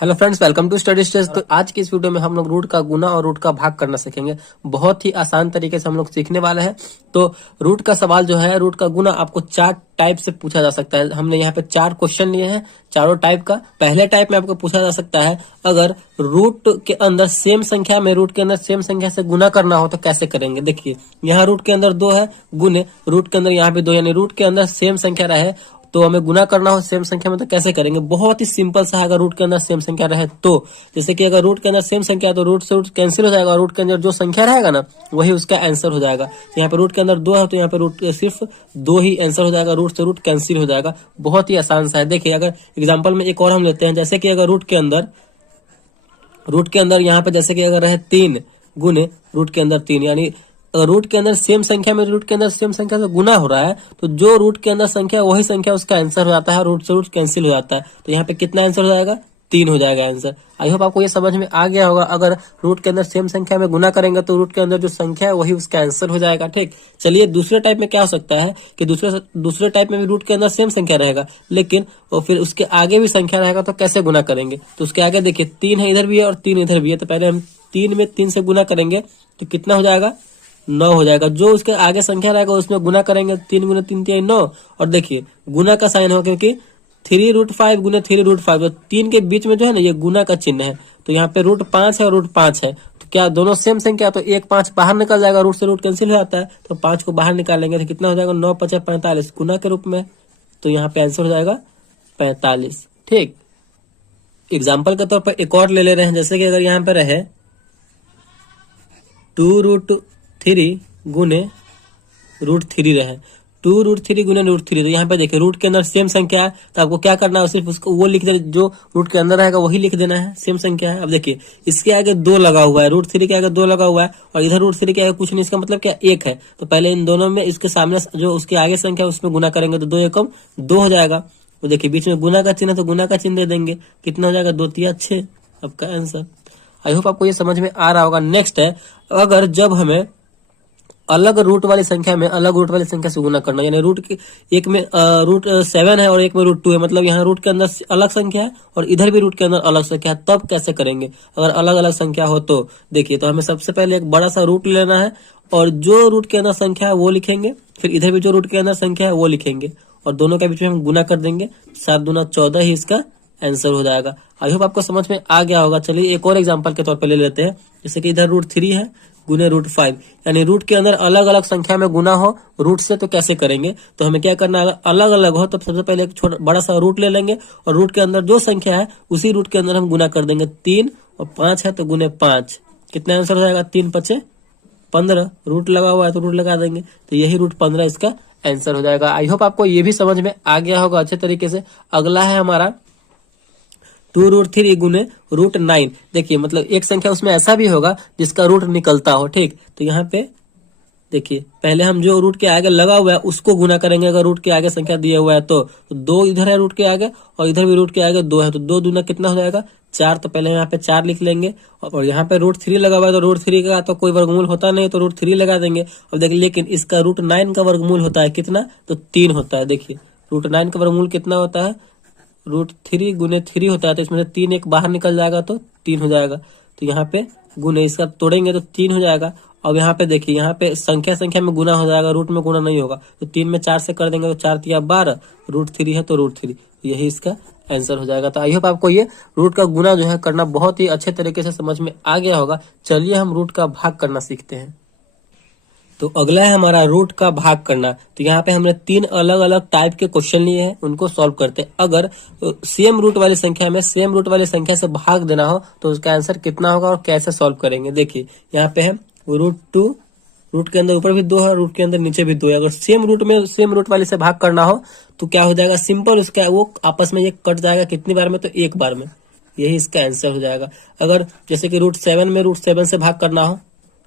Hello friends, welcome to Study Stage. तो आज की इस वीडियो में हम लोग रूट का गुना और रूट का भाग करना सीखेंगे। बहुत ही आसान तरीके से हम लोग सीखने वाले हैं। तो रूट का सवाल जो है, रूट का गुना आपको चार टाइप से पूछा जा सकता है। हमने यहाँ पे चार क्वेश्चन लिए हैं, चारों टाइप का। पहले टाइप में आपको पूछा जा सकता है, अगर रूट के अंदर सेम संख्या में रूट के अंदर सेम संख्या से गुना करना हो तो कैसे करेंगे। देखिए, यहाँ रूट के अंदर 2 है, गुने रूट के अंदर यहाँ पे 2, यानी रूट के अंदर सेम संख्या रहे तो हमें गुना करना हो सेम संख्या में तो कैसे करेंगे। बहुत ही सिंपल सा है। अगर रूट के अंदर सेम संख्या रहे तो, जैसे कि अगर रूट के अंदर सेम संख्या है तो रूट से रूट कैंसिल हो जाएगा, और रूट के अंदर जो संख्या रहेगा ना वही उसका आंसर हो जाएगा। यहाँ पे रूट के अंदर 2 है तो यहाँ पे रूट सिर्फ 2 ही आंसर हो जाएगा, रूट से रूट कैंसिल हो जाएगा। बहुत ही आसान सा है। देखिए, अगर एग्जाम्पल में एक और हम लेते हैं, जैसे कि अगर रूट के अंदर यहाँ पे जैसे कि अगर रहे 3 गुने रूट के अंदर 3, यानी रूट के अंदर सेम संख्या में रूट के अंदर सेम संख्या से गुना हो रहा है तो जो रूट के अंदर संख्या वही संख्या उसका आंसर हो जाता है, रूट से रूट कैंसिल हो जाता है। तो यहाँ पे कितना आंसर हो जाएगा, 3 हो जाएगा आंसर। आई होप आपको ये समझ में आ गया होगा। अगर रूट के अंदर सेम संख्या में गुना करेंगे तो रूट के अंदर जो संख्या है वही उसका आंसर हो जाएगा। ठीक, चलिए दूसरे टाइप में क्या हो सकता है कि दूसरे टाइप में भी रूट के अंदर सेम संख्या रहेगा, लेकिन और फिर उसके आगे भी संख्या रहेगा तो कैसे गुना करेंगे। तो उसके आगे देखिए 3 है इधर भी है और 3 इधर भी है, तो पहले हम 3 में 3 से गुना करेंगे तो कितना हो जाएगा, 9 हो जाएगा। जो उसके आगे संख्या रहेगा उसमें गुना करेंगे, 3 गुना 3 3 9। और देखिए गुना का साइन हो, क्योंकि 3√5 गुना 3√5, तो 3 के बीच में जो है ना ये गुना का चिन्ह है। तो यहाँ पे √5 है और √5 है, तो क्या दोनों सेम संख्या, तो 1 5 बाहर निकल जाएगा, रूट से रूट कैंसिल हो जाता है। तो 5 को बाहर निकालेंगे तो कितना हो जाएगा, 9 5 45 गुना के रूप में। तो यहाँ पे आंसर हो जाएगा 45। ठीक, एग्जाम्पल के तौर पर एक और ले रहे हैं, जैसे कि अगर यहाँ पे रहे 2√3 गुने √3 रहे, 2√3 गुने √3, तो यहाँ पे देखिए रूट के अंदर सेम संख्या है तो आपको क्या करना है, सिर्फ उसको वो लिख देना जो रूट के अंदर रहेगा वही लिख देना है, सेम संख्या है। अब देखिए इसके आगे 2 लगा हुआ है, √3 के आगे 2 लगा हुआ है और इधर √3 के आगे कुछ नहीं, इसका मतलब क्या 1 है। तो पहले इन दोनों में इसके सामने जो उसके आगे संख्या है उसमें गुना करेंगे तो 2 एकम 2 हो जाएगा। तो देखिए बीच में गुना का चिन्ह है तो गुना का चिन्ह दे देंगे, कितना हो जाएगा, 2 3 6 आपका आंसर। आई होप आपको ये समझ में आ रहा होगा। नेक्स्ट है, अगर जब हमें अलग रूट वाली संख्या में अलग रूट वाली संख्या से गुना करना, यानी रूट के एक में √7 है और एक में √2 है, मतलब यहाँ रूट के अंदर अलग संख्या है और इधर भी रूट के अंदर अलग संख्या है, तब कैसे करेंगे अगर अलग अलग संख्या हो तो। देखिए, तो हमें सबसे पहले एक बड़ा सा रूट लेना है और जो रूट के अंदर संख्या है वो लिखेंगे, फिर इधर भी जो रूट के अंदर संख्या है वो लिखेंगे और दोनों के बीच में हम गुना कर देंगे। 7 दूना 14 ही इसका आंसर हो जाएगा। आई होप आपको समझ में आ गया होगा। चलिए एक और एग्जांपल के तौर पर ले लेते हैं, जैसे कि इधर √3 है गुने √5, यानी रूट के अंदर अलग अलग संख्या में गुना हो रूट से तो कैसे करेंगे। तो हमें क्या करना है, अगर अलग अलग हो तो सबसे पहले एक छोटा बड़ा सा रूट ले लेंगे और रूट के अंदर जो संख्या है उसी रूट के अंदर हम गुना कर देंगे। 3 और 5 है तो गुने 5, कितना आंसर हो जाएगा, 3 5 15, रूट लगा हुआ है तो रूट लगा देंगे, तो यही √15 इसका आंसर हो जाएगा। आई होप आपको ये भी समझ में आ गया होगा अच्छे तरीके से। अगला है हमारा 2√3 गुने √9। देखिए, मतलब एक संख्या उसमें ऐसा भी होगा जिसका रूट निकलता हो। ठीक, तो यहाँ पे देखिए पहले हम जो रूट के आगे लगा हुआ है उसको गुना करेंगे, अगर रूट के आगे संख्या दिया हुआ है तो 2 इधर है रूट के आगे और इधर भी रूट के आगे 2 है, तो 2 दूना कितना हो जाएगा, 4। तो पहले यहाँ पे 4 लिख लेंगे और यहाँ पे √3 लगा हुआ है तो √3 का तो कोई वर्गमूल होता नहीं तो √3 लगा देंगे। अब देखिए, लेकिन इसका √9 का वर्गमूल होता है कितना, तो 3 होता है। देखिए √9 का वर्गमूल कितना होता है, √3 गुने 3 होता है, तो इसमें से 3 एक बाहर निकल जाएगा तो 3 हो जाएगा। तो यहाँ पे गुने इसका तोड़ेंगे तो 3 हो जाएगा। अब यहाँ पे देखिए, यहाँ पे संख्या में गुना हो जाएगा, रूट में गुना नहीं होगा, तो 3 में 4 से कर देंगे तो 4 3 12, √3 है तो √3, यही इसका आंसर हो जाएगा। तो आई होप आपको ये रूट का गुना जो है करना बहुत ही अच्छे तरीके से समझ में आ गया होगा। चलिए हम रूट का भाग करना सीखते हैं। तो अगला है हमारा रूट का भाग करना। तो यहाँ पे हमने 3 अलग अलग टाइप के क्वेश्चन लिए हैं, उनको सॉल्व करते हैं। अगर सेम रूट वाली संख्या में सेम रूट वाली संख्या से भाग देना हो तो उसका आंसर कितना होगा और कैसे सॉल्व करेंगे। देखिए यहाँ पे है √2, रूट के अंदर ऊपर भी 2 है, रूट के अंदर नीचे भी 2 है। अगर सेम रूट में सेम रूट वाले से भाग करना हो तो क्या हो जाएगा, सिंपल उसका वो आपस में ये कट जाएगा, कितनी बार में, तो एक बार में, यही इसका आंसर हो जाएगा। अगर जैसे कि √7 में √7 से भाग करना हो,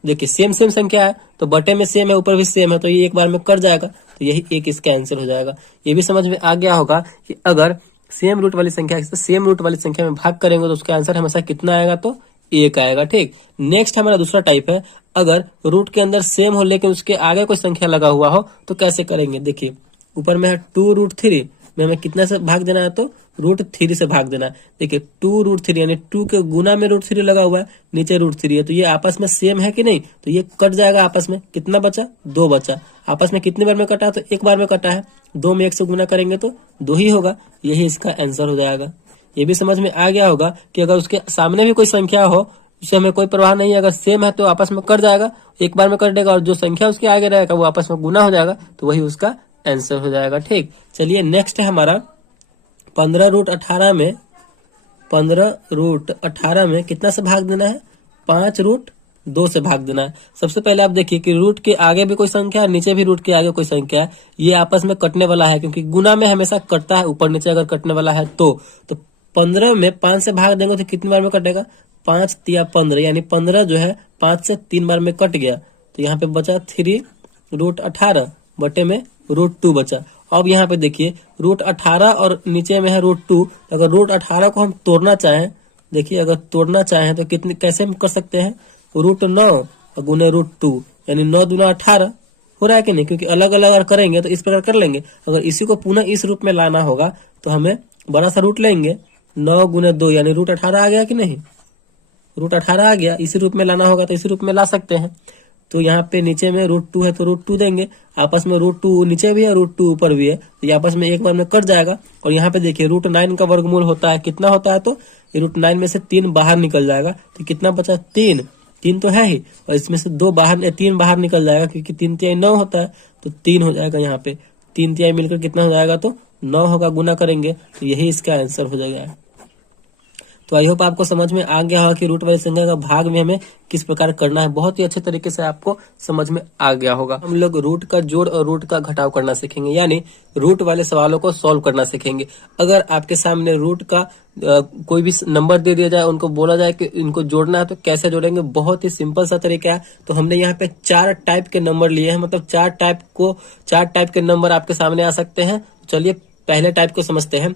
देखिए सेम संख्या है तो बटे में सेम है ऊपर भी सेम है तो ये एक बार में कट जाएगा, तो यही एक इसका आंसर हो जाएगा। ये भी समझ में आ गया होगा कि अगर सेम रूट वाली संख्या से सेम रूट वाली संख्या में भाग करेंगे तो उसका आंसर हमेशा कितना आएगा, तो 1 आएगा। ठीक, नेक्स्ट हमारा दूसरा टाइप है, अगर रूट के अंदर सेम हो लेकिन उसके आगे कोई संख्या लगा हुआ हो तो कैसे करेंगे। देखिए ऊपर में है 2√3 में हमें कितना से भाग देना है, तो √3 से भाग देना है। देखिए 2√3 यानी 2 के गुना में √3 लगा हुआ है, नीचे √3 है, तो ये आपस में सेम है कि नहीं, तो ये कट जाएगा आपस में। कितना बचा, 2 बचा। आपस में कितनी बार में कटा, तो एक बार में कटा है। 2 में 1 से गुना करेंगे तो 2 ही होगा, यही इसका आंसर हो जाएगा। ये भी समझ में आ गया होगा कि अगर उसके सामने भी कोई संख्या हो, उससे हमें कोई परवाह नहीं है, अगर सेम है तो आपस में कट जाएगा, एक बार में कट देगा, और जो संख्या उसके आगे रहेगा वो आपस में गुना हो जाएगा, तो वही उसका आंसर हो जाएगा। ठीक, चलिए नेक्स्ट है हमारा 15√18 में 15√18 में कितना से भाग देना है, 5√2 से भाग देना है। सबसे पहले आप देखिए कि रूट के आगे भी कोई संख्या है, नीचे भी रूट के आगे कोई संख्या है, ये आपस में कटने वाला है, क्योंकि गुना में हमेशा कटता है, ऊपर नीचे अगर कटने वाला है तो 15 में 5 से भाग देंगे तो कितनी बार में कटेगा, 5 या 15, यानी 15 जो है 5 से 3 बार में कट गया, तो यहाँ पे बचा 3√18 बटे में √2 बचा। अब यहाँ पे देखिए √18 और नीचे में है √2, अगर √18 को हम तोड़ना चाहें, देखिए अगर तोड़ना चाहें तो कितने कैसे हम कर सकते हैं, √9 गुने √2 यानी 9 दूना 18 हो रहा है कि नहीं, क्योंकि अलग अलग अगर करेंगे तो इस प्रकार कर लेंगे। अगर इसी को पुनः इस रूप में लाना होगा तो हमें बड़ा सा रूट लेंगे, 9 गुने 2 यानी √18 आ गया कि नहीं, √18 आ गया। इसी रूप में लाना होगा तो इसी रूप में ला सकते हैं। तो यहाँ पे नीचे में √2 है तो √2 देंगे, आपस में √2 नीचे भी है √2 ऊपर भी है, तो ये आपस में एक बार में कट जाएगा। और यहाँ पे देखिए √9 का वर्गमूल होता है, कितना होता है, तो ये √9 में से 3 बाहर निकल जाएगा, तो कितना बचा, 3 तो है ही, और इसमें से 3 बाहर निकल जाएगा, क्योंकि 3 तिहाई 9 होता है, तो 3 हो जाएगा। यहाँ पे 3 तिहाई मिलकर कितना हो जाएगा, तो 9 होगा, गुना करेंगे तो यही इसका आंसर हो जाएगा। तो आई होप आपको समझ में आ गया होगा कि रूट वाली संख्या का भाग में हमें किस प्रकार करना है, बहुत ही अच्छे तरीके से आपको समझ में आ गया होगा। हम लोग रूट का जोड़ और रूट का घटाव करना सीखेंगे, यानी रूट वाले सवालों को सॉल्व करना सीखेंगे। अगर आपके सामने रूट का कोई भी नंबर दे दिया जाए, उनको बोला जाए कि इनको जोड़ना है, तो कैसे जोड़ेंगे, बहुत ही सिंपल सा तरीका है। तो हमने यहाँ पे 4 टाइप के नंबर लिए हैं, मतलब 4 टाइप के नंबर आपके सामने आ सकते हैं। चलिए पहले टाइप को समझते हैं।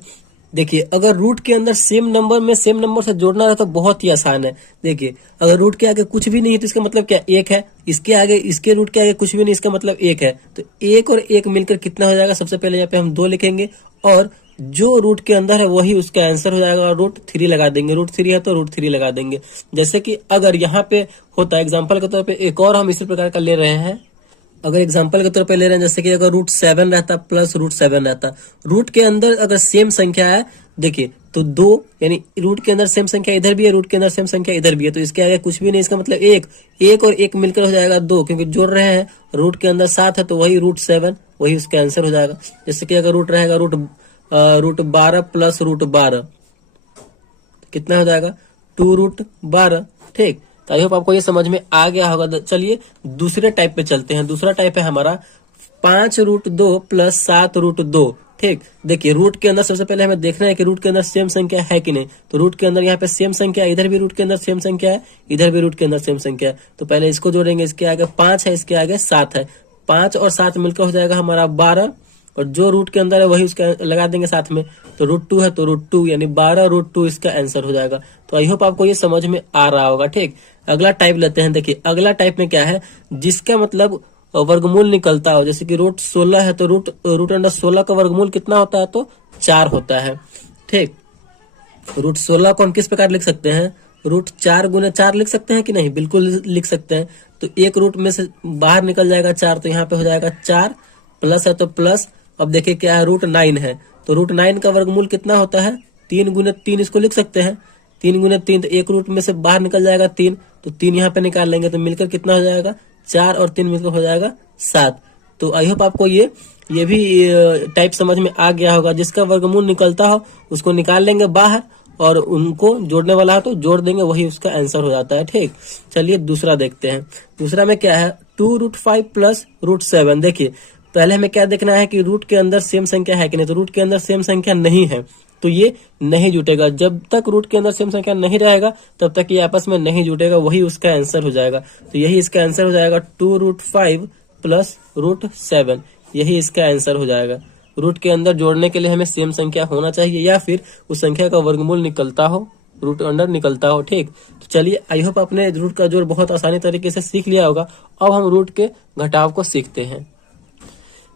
देखिए अगर रूट के अंदर सेम नंबर से जोड़ना है तो बहुत ही आसान है। देखिए अगर रूट के आगे कुछ भी नहीं है तो इसका मतलब क्या, 1 है, इसके रूट के आगे कुछ भी नहीं, इसका मतलब 1 है, तो 1 और 1 मिलकर कितना हो जाएगा, सबसे पहले यहाँ पे हम 2 लिखेंगे, और जो रूट के अंदर है वही उसका आंसर हो जाएगा, और √3 लगा देंगे, √3 है तो √3 लगा देंगे। जैसे कि अगर यहाँ पे होता है एग्जाम्पल के तौर पर एक और हम इसी प्रकार का ले रहे हैं, अगर एग्जांपल के तौर पे ले रहे हैं, जैसे कि अगर √7 रहता प्लस √7 रहता, रूट के अंदर अगर सेम संख्या है, देखिए तो 2 यानी रूट के अंदर सेम संख्या इधर भी है, रूट के अंदर सेम संख्या इधर भी है, तो इसके आगे कुछ भी नहीं, इसका मतलब 1 और 1 मिलकर हो जाएगा 2, क्योंकि जोड़ रहे हैं, रूट के अंदर 7 है तो वही √7, वही उसका आंसर हो जाएगा। जैसे कि अगर रूट रहेगा √12 प्लस √12 कितना हो जाएगा, 2√12। ठीक, तो आई होप आपको ये समझ में आ गया होगा। चलिए दूसरे टाइप पे चलते हैं। दूसरा टाइप है हमारा 5√2 प्लस 7√2। ठीक, देखिए रूट के अंदर सबसे पहले हमें देखना है कि रूट के अंदर सेम संख्या है कि नहीं, तो रूट के अंदर यहाँ पे सेम संख्या है, इधर भी रूट के अंदर सेम संख्या है, इधर भी रूट के अंदर सेम संख्या है, तो पहले इसको जोड़ेंगे, इसके आगे 5 है, इसके आगे 7 है, 5 और 7 मिलकर हो जाएगा हमारा 12, और जो रूट के अंदर है वही उसका लगा देंगे साथ में, तो √2 है तो √2 यानी 12√2 इसका आंसर हो जाएगा। तो आई होप आपको ये समझ में आ रहा होगा। ठीक, अगला टाइप लेते हैं। देखिए अगला टाइप में क्या है, जिसका मतलब वर्गमूल निकलता हो, जैसे कि √16 है तो √16 का वर्गमूल कितना होता है, तो 4 होता है। ठीक, √16 को हम किस प्रकार लिख सकते हैं, √4 गुने 4 लिख सकते हैं कि नहीं, बिल्कुल लिख सकते हैं। तो एक रूट में से बाहर निकल जाएगा 4, तो यहाँ पे हो जाएगा 4, प्लस है तो प्लस। अब देखिए क्या है, √9 है, तो √9 का वर्गमूल कितना होता है, 3 गुने 3 इसको लिख सकते हैं, 3 गुने 3, तो एक रूट में से बाहर निकल जाएगा 3, तो 3 यहाँ पे निकाल लेंगे, तो मिलकर कितना हो जाएगा, 4 और 3 मिलकर हो जाएगा 7। तो आई होप आपको ये भी टाइप समझ में आ गया होगा। जिसका वर्गमूल निकलता हो उसको निकाल लेंगे बाहर, और उनको जोड़ने वाला है तो जोड़ देंगे, वही उसका आंसर हो जाता है। ठीक, चलिए दूसरा देखते हैं। दूसरा में क्या है, 2√5 प्लस √7। देखिए पहले हमें क्या देखना है कि रूट के अंदर सेम संख्या है कि नहीं, तो रूट के अंदर सेम संख्या नहीं है तो ये नहीं जुटेगा। जब तक रूट के अंदर सेम संख्या नहीं रहेगा तब तक ये आपस में नहीं जुटेगा, वही उसका आंसर हो जाएगा। तो यही इसका आंसर हो जाएगा, 2√5 प्लस √7, यही इसका आंसर हो जाएगा। रूट के अंदर जोड़ने के लिए हमें सेम संख्या होना चाहिए, या फिर उस संख्या का वर्गमूल निकलता हो, रूट अंडर निकलता हो। ठीक, तो चलिए आई होप आपने रूट का जोड़ बहुत आसानी तरीके से सीख लिया होगा। अब हम रूट के घटाव को सीखते हैं।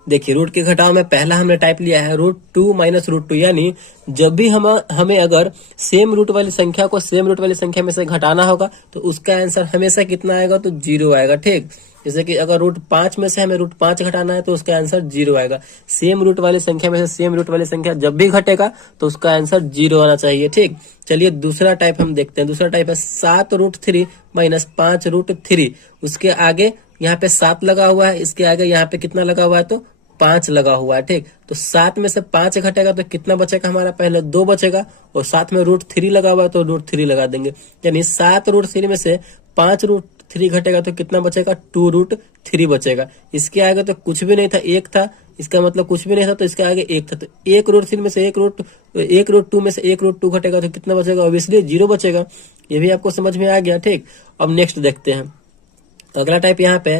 देखिए रूट के घटाव में पहला हमने टाइप लिया है √2 माइनस √2, यानी जब भी हमें अगर सेम रूट वाली संख्या को सेम रूट वाली संख्या में से घटाना होगा तो उसका आंसर हमेशा कितना आएगा, तो 0 आएगा। ठीक, जैसे कि अगर √5 में से हमें √5 घटाना है तो उसका आंसर 0 आएगा। सेम रूट वाली संख्या में से सेम रूट वाली संख्या जब भी घटेगा तो उसका आंसर 0 आना चाहिए। ठीक, चलिए दूसरा टाइप हम देखते हैं। दूसरा टाइप है 7√3 माइनस 5√3। उसके आगे यहाँ पे 7 लगा हुआ है, इसके आगे यहाँ पे कितना लगा हुआ है, तो 5 लगा हुआ है। ठीक, तो 7 में से 5 घटेगा तो कितना बचेगा हमारा, पहले 2 बचेगा, और साथ में √3 लगा हुआ है तो √3 लगा देंगे। यानी 7√3 में से 5√3 घटेगा तो कितना बचेगा, 2√3 बचेगा। इसके आगे तो कुछ भी नहीं था, 1 था, इसका मतलब कुछ भी नहीं था तो इसके आगे 1 था, तो 1√3 में से 1√2 में से 1√2 घटेगा तो कितना बचेगा, ऑब्वियसली 0 बचेगा। ये भी आपको समझ में आ गया। ठीक, अब नेक्स्ट देखते हैं। अगला टाइप यहाँ पे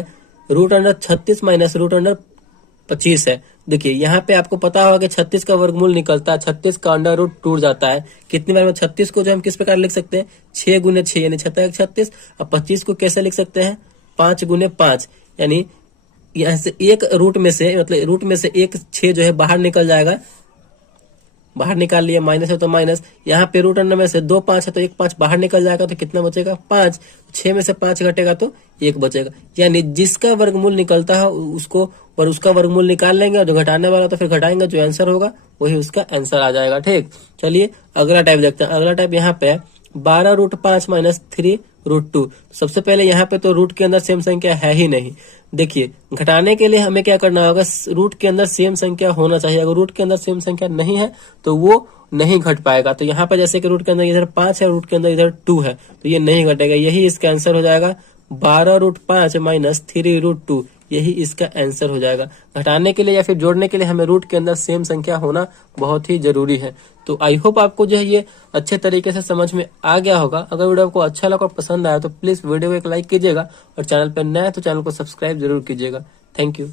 √36 माइनस √25 है। देखिए यहाँ पे आपको पता होगा कि 36 का वर्गमूल निकलता है, 36 का अंडर रूट टूट जाता है। कितनी बार में 36 को जो हम किस प्रकार लिख सकते हैं, 6 गुने 6 यानी 6 36। अब 25 को कैसे लिख सकते हैं, 5 गुने 5, यानी यहाँ से एक रूट में से मतलब रूट में से एक 6 जो है बाहर निकल जाएगा, बाहर निकाल लिया, माइनस है तो माइनस, यहाँ पे रूट अंडर में से 2 5 है तो 1 5 बाहर निकल जाएगा तो कितना बचेगा, 5। 6 में से 5 घटेगा तो 1 बचेगा। यानी जिसका वर्गमूल निकलता है उसको और उसका वर्गमूल निकाल लेंगे, और जो घटाने वाला तो फिर घटाएंगे, जो आंसर होगा वही उसका आंसर आ जाएगा। ठीक, चलिए अगला टाइप देखते हैं। अगला टाइप यहाँ पे 12√5 माइनस 3√2। सबसे पहले यहाँ पे तो रूट के अंदर सेम संख्या है ही नहीं। देखिए घटाने के लिए हमें क्या करना होगा, रूट के अंदर सेम संख्या होना चाहिए। अगर रूट के अंदर सेम संख्या नहीं है तो वो नहीं घट पाएगा। तो यहाँ पे जैसे कि रूट के अंदर इधर 5 है, रूट के अंदर इधर 2 है, तो ये नहीं घटेगा। यही इसका आंसर हो जाएगा 12√5 माइनस 3√2, यही इसका आंसर हो जाएगा। घटाने के लिए या फिर जोड़ने के लिए हमें रूट के अंदर सेम संख्या होना बहुत ही जरूरी है। तो आई होप आपको जो है ये अच्छे तरीके से समझ में आ गया होगा। अगर वीडियो आपको अच्छा लगा और पसंद आया तो प्लीज वीडियो को एक लाइक कीजिएगा, और चैनल पर नया है तो चैनल को सब्सक्राइब जरूर कीजिएगा। Thank you.